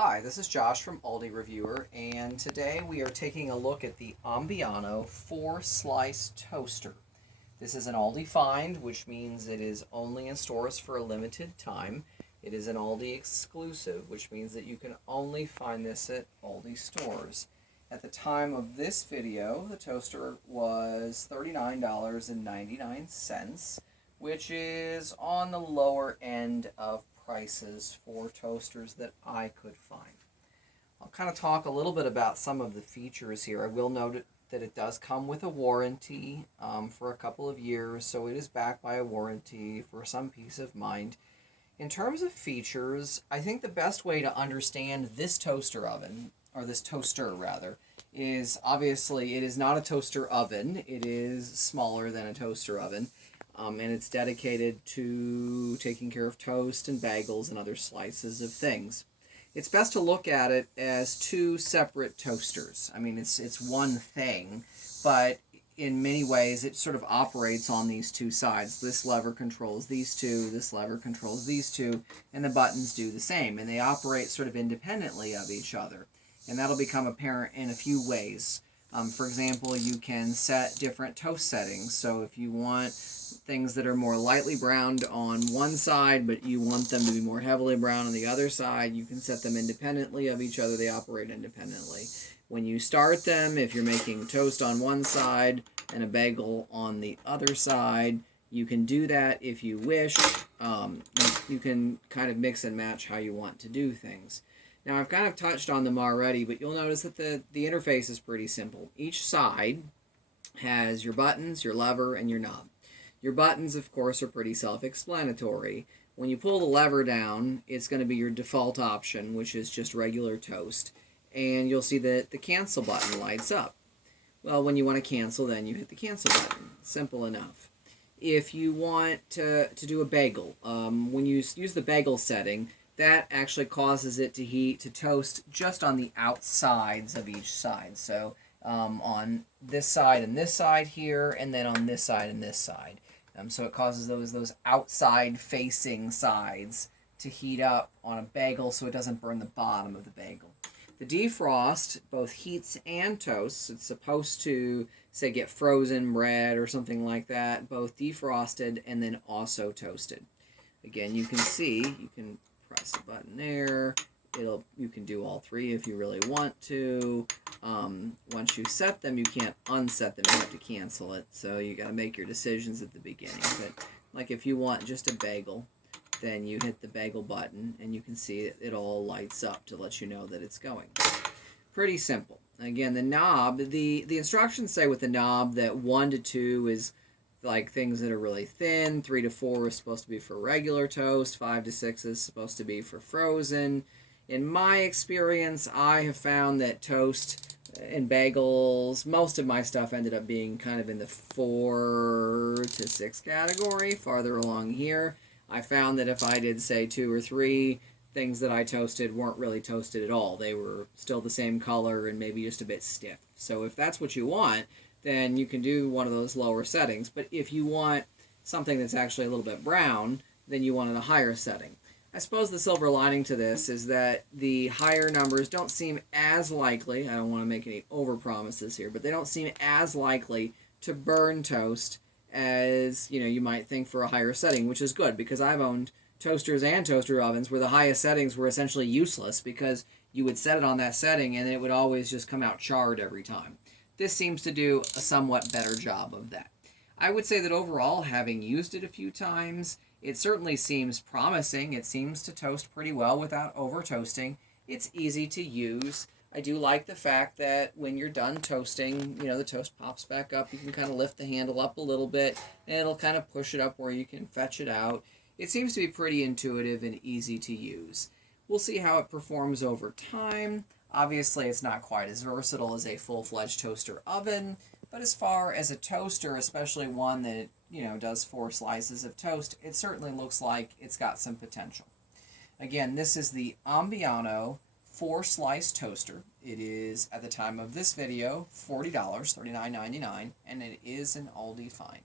Hi, this is Josh from Aldi Reviewer, and today we are taking a look at the Ambiano 4-slice toaster. This is an Aldi find, which means it is only in stores for a limited time. It is an Aldi exclusive, which means that you can only find this at Aldi stores. At the time of this video, the toaster was $39.99, which is on the lower end of prices for toasters that I could find. I'll kind of talk a little bit about some of the features here. I will note that it does come with a warranty for a couple of years, so it is backed by a warranty for some peace of mind. In terms of features, I think the best way to understand this toaster oven, or this toaster rather, is obviously it is not a toaster oven. It is smaller than a toaster oven. And it's dedicated to taking care of toast and bagels and other slices of things. It's best to look at it as two separate toasters. I mean, it's one thing, but in many ways it sort of operates on these two sides. This lever controls these two, this lever controls these two, and the buttons do the same. And they operate sort of independently of each other. And that'll become apparent in a few ways. For example, you can set different toast settings. So if you want things that are more lightly browned on one side, but you want them to be more heavily browned on the other side, you can set them independently of each other. They operate independently. When you start them, if you're making toast on one side and a bagel on the other side, you can do that if you wish. You can kind of mix and match how you want to do things. Now, I've kind of touched on them already, but you'll notice that the interface is pretty simple. Each side has your buttons, your lever, and your knob. Your buttons, of course, are pretty self-explanatory. When you pull the lever down, it's going to be your default option, which is just regular toast. And you'll see that the cancel button lights up. Well, when you want to cancel, then you hit the cancel button. Simple enough. If you want to do a bagel, when you use the bagel setting, that actually causes it to toast just on the outsides of each side. So on this side and this side here, and then on this side and this side. So it causes those outside facing sides to heat up on a bagel so it doesn't burn the bottom of the bagel. The defrost both heats and toasts. It's supposed to, say, get frozen bread or something like that, both defrosted and then also toasted. Again, you can see, you can press the button there. You can do all three if you really want to. Once you set them, you can't unset them. You have to cancel it. So you got to make your decisions at the beginning. But like if you want just a bagel, then you hit the bagel button, and you can see it all lights up to let you know that it's going. Pretty simple. Again, the knob, the instructions say with the knob that 1 to 2 is like things that are really thin, 3 to 4 is supposed to be for regular toast, 5 to 6 is supposed to be for frozen. In my experience, I have found that toast and bagels, most of my stuff ended up being kind of in the 4 to 6 category, farther along here. I found that if I did, say, 2 or 3, things that I toasted weren't really toasted at all. They were still the same color and maybe just a bit stiff. So if that's what you want, then you can do one of those lower settings. But if you want something that's actually a little bit brown, then you want a higher setting. I suppose the silver lining to this is that the higher numbers don't seem as likely, I don't want to make any overpromises here, but they don't seem as likely to burn toast as you might think for a higher setting, which is good because I've owned toasters and toaster ovens where the highest settings were essentially useless because you would set it on that setting and it would always just come out charred every time. This seems to do a somewhat better job of that. I would say that overall, having used it a few times, it certainly seems promising. It seems to toast pretty well without over toasting. It's easy to use. I do like the fact that when you're done toasting, the toast pops back up. You can kind of lift the handle up a little bit, and it'll kind of push it up where you can fetch it out. It seems to be pretty intuitive and easy to use. We'll see how it performs over time. Obviously, it's not quite as versatile as a full-fledged toaster oven, but as far as a toaster, especially one that, does 4 slices of toast, it certainly looks like it's got some potential. Again, this is the Ambiano 4-slice toaster. It is, at the time of this video, $40, $39.99, and it is an Aldi find.